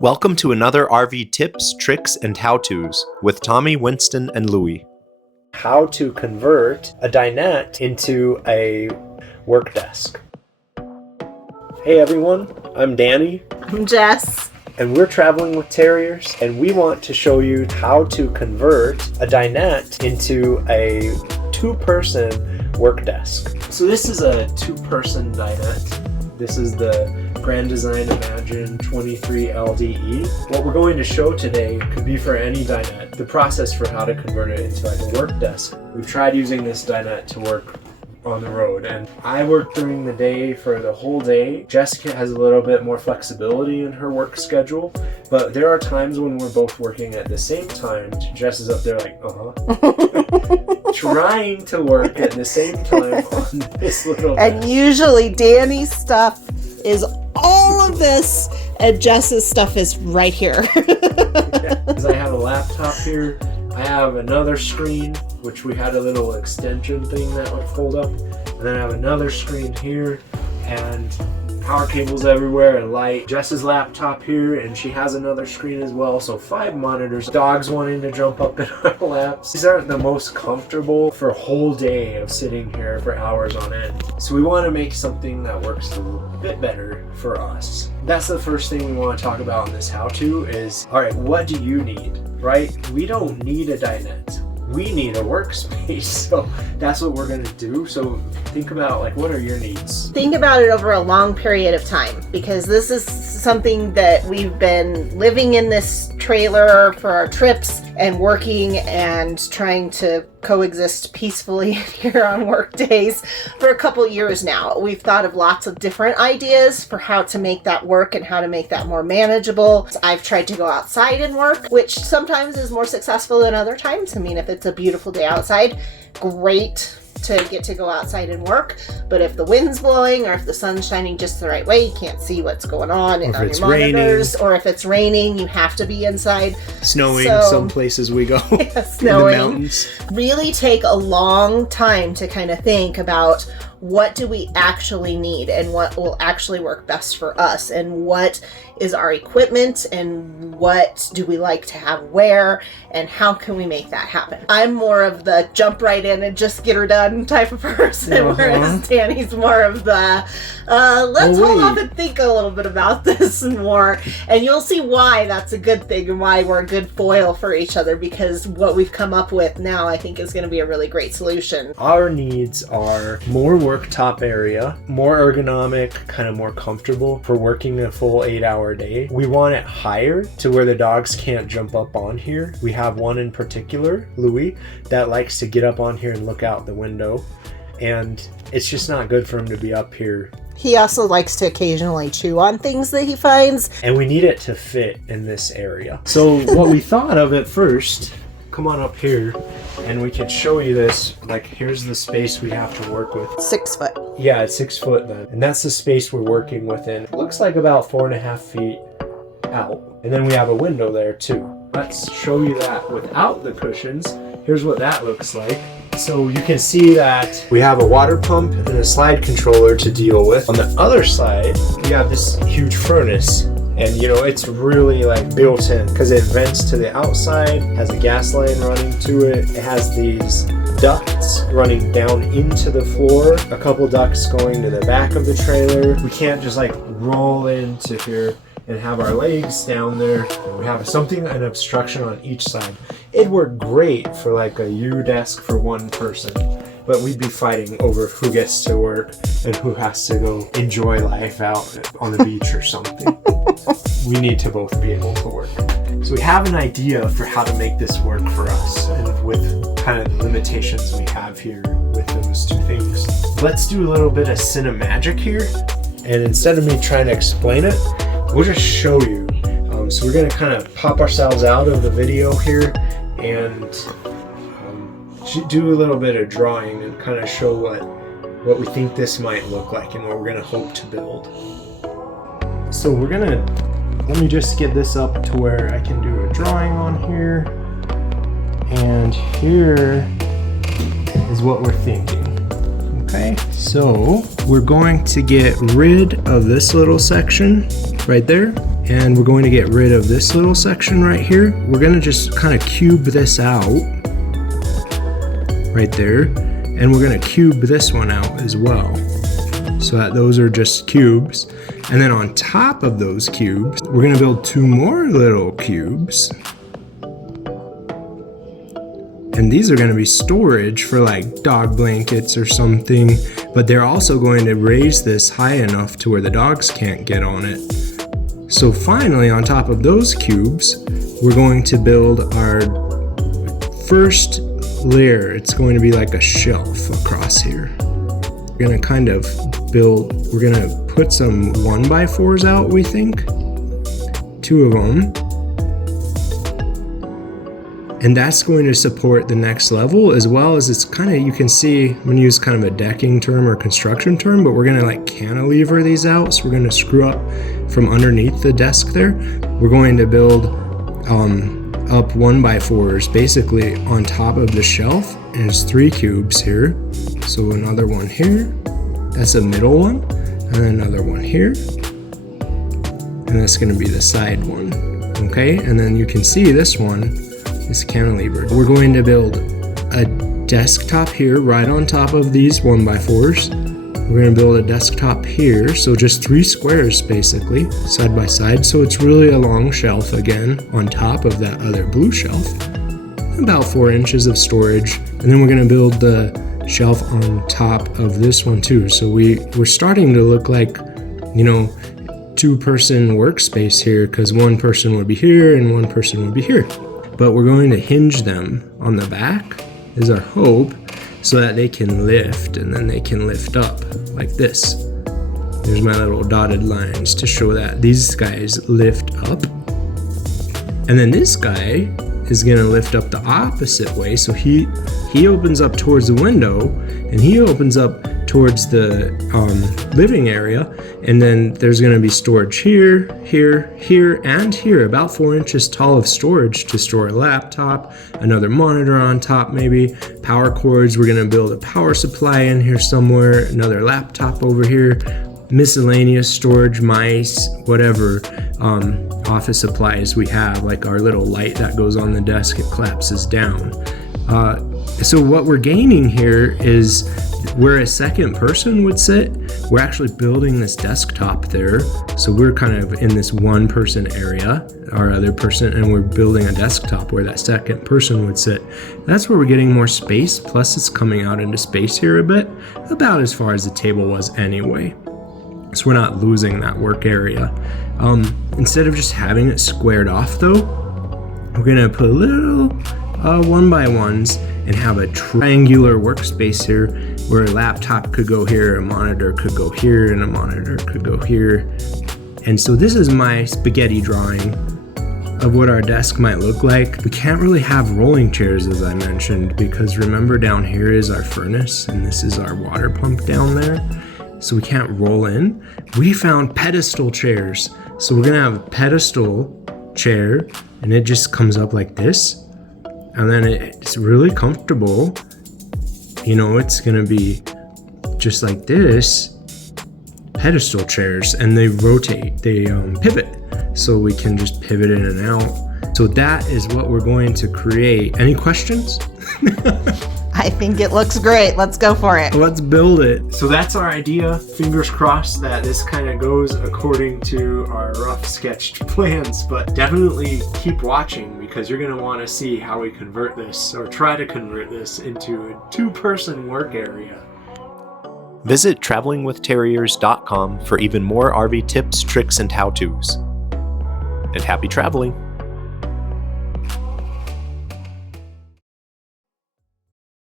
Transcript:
Welcome to another RV tips, tricks, and how-tos with Tommy, Winston, and Louie. How to convert a dinette into a work desk. Hey everyone, I'm Danny. I'm Jess. And we're Traveling with Terriers, and we want to show you how to convert a dinette into a two-person work desk. So this is a two-person dinette. This is the Grand Design Imagine 23 LDE. What we're going to show today could be for any dinette, the process for how to convert it into like a work desk. We've tried using this dinette to work on the road, and I work during the day for the whole day. Jessica has a little bit more flexibility in her work schedule, but there are times when we're both working at the same time. Jess is up there like, trying to work at the same time on this little And desk. Usually Danny's stuff is all of this, and Jess's stuff is right here. I have a laptop here. I have another screen, which we had a little extension thing that would fold up. And then I have another screen here, and power cables everywhere, and light. Jess's laptop here, and she has another screen as well. So 5 monitors. Dogs wanting to jump up in our laps. These aren't the most comfortable for a whole day of sitting here for hours on end. So we want to make something that works a little bit better for us. That's the first thing we want to talk about in this how-to is, all right, what do you need, right? We don't need a dinette. We need a workspace, so that's what we're gonna do. So think about, like, what are your needs? Think about it over a long period of time, because this is something that we've been living in this trailer for our trips and working and trying to coexist peacefully here on work days for a couple years now. We've thought of lots of different ideas for how to make that work and how to make that more manageable. I've tried to go outside and work, which sometimes is more successful than other times. I mean, if it's a beautiful day outside, great to get to go outside and work, but if the wind's blowing or if the sun's shining just the right way, you can't see what's going on and on your monitors, or if it's raining, you have to be inside. Snowing, some places we go. Yeah, snowing. In the mountains. Really take a long time to kind of think about what do we actually need and what will actually work best for us, and what is our equipment, and what do we like to have where, and how can we make that happen. I'm more of the jump right in and just get her done type of person, whereas Danny's more of the let's hold off and think a little bit about this more, and you'll see why that's a good thing and why we're a good foil for each other, because what we've come up with now I think is going to be a really great solution. Our needs are more worktop area, more ergonomic, kind of more comfortable for working a full 8-hour day. We want it higher to where the dogs can't jump up on here. We have one in particular, Louie, that likes to get up on here and look out the window, and it's just not good for him to be up here. He also likes to occasionally chew on things that he finds. And we need it to fit in this area. So what we thought of at first, come on up here, and we could show you this. Like, here's the space we have to work with. 6 foot. Yeah, it's 6 foot then. And that's the space we're working within. It looks like about 4.5 feet out. And then we have a window there too. Let's show you that without the cushions. Here's what that looks like. So you can see that we have a water pump and a slide controller to deal with. On the other side, we have this huge furnace. And you know, it's really like built in because it vents to the outside, has a gas line running to it. It has these ducts running down into the floor, a couple ducts going to the back of the trailer. We can't just like roll into here and have our legs down there. We have an obstruction on each side. It'd work great for like a U-desk for one person, but we'd be fighting over who gets to work and who has to go enjoy life out on the beach or something. We need to both be able to work. So we have an idea for how to make this work for us, and with kind of the limitations we have here with those two things. Let's do a little bit of cinemagic here, and instead of me trying to explain it, we'll just show you. So we're going to kind of pop ourselves out of the video here and do a little bit of drawing and kind of show what we think this might look like and what we're going to hope to build. So let me just get this up to where I can do a drawing on here. And here is what we're thinking. Okay, so we're going to get rid of this little section right there, And we're going to get rid of this little section right here. We're going to just kind of cube this out right there. And we're going to cube this one out as well, so that those are just cubes. And then on top of those cubes, we're going to build 2 more little cubes. And these are going to be storage for like dog blankets or something, but they're also going to raise this high enough to where the dogs can't get on it. So finally, on top of those cubes, we're going to build our first layer. It's going to be like a shelf across here. We're going to kind of we're going to put some 1x4s out, we think. 2 of them. And that's going to support the next level, as well as it's kind of, you can see, I'm going to use kind of a decking term or construction term, but we're going to like cantilever these out. So we're going to screw up from underneath the desk there. We're going to build up 1x4s basically on top of the shelf. And there's 3 cubes here. So another one here. That's a middle one. And then another one here. And that's going to be the side one. Okay, and then you can see this one is cantilevered. We're going to build a desktop here right on top of these 1x4s. We're going to build a desktop here, so just 3 squares basically, side by side. So it's really a long shelf again on top of that other blue shelf. About 4 inches of storage. And then we're going to build the shelf on top of this one too. So we're starting to look like, you know, 2-person workspace here, because 1 person would be here and 1 person would be here. But we're going to hinge them on the back, is our hope, so that they can lift, and then they can lift up like this. There's my little dotted lines to show that these guys lift up. And then this guy is gonna lift up the opposite way. So he opens up towards the window, and he opens up towards the living area. And then there's gonna be storage here, here, here, and here, about 4 inches tall of storage to store a laptop, another monitor on top maybe, power cords. We're gonna build a power supply in here somewhere, another laptop over here, miscellaneous storage, mice, whatever office supplies we have, like our little light that goes on the desk, it collapses down. So what we're gaining here is where a second person would sit, we're actually building this desktop there. So we're kind of in this 1-person area, our other person, and we're building a desktop where that second person would sit. That's where we're getting more space, plus it's coming out into space here a bit, about as far as the table was anyway. So we're not losing that work area. Instead of just having it squared off though, we're gonna put little 1x1s and have a triangular workspace here where a laptop could go here, a monitor could go here, and a monitor could go here. And so this is my spaghetti drawing of what our desk might look like. We can't really have rolling chairs, as I mentioned, because remember down here is our furnace and this is our water pump down there. So we can't roll in. We found pedestal chairs. So we're gonna have a pedestal chair, and it just comes up like this. And then it's really comfortable. You know, it's gonna be just like this, pedestal chairs, and they rotate, they pivot. So we can just pivot in and out. So that is what we're going to create. Any questions? I think it looks great. Let's go for it. Let's build it. So that's our idea. Fingers crossed that this kind of goes according to our rough sketched plans, but definitely keep watching because you're going to want to see how we convert this or try to convert this into a 2-person work area. Visit travelingwithterriers.com for even more RV tips, tricks, and how-tos. And happy traveling!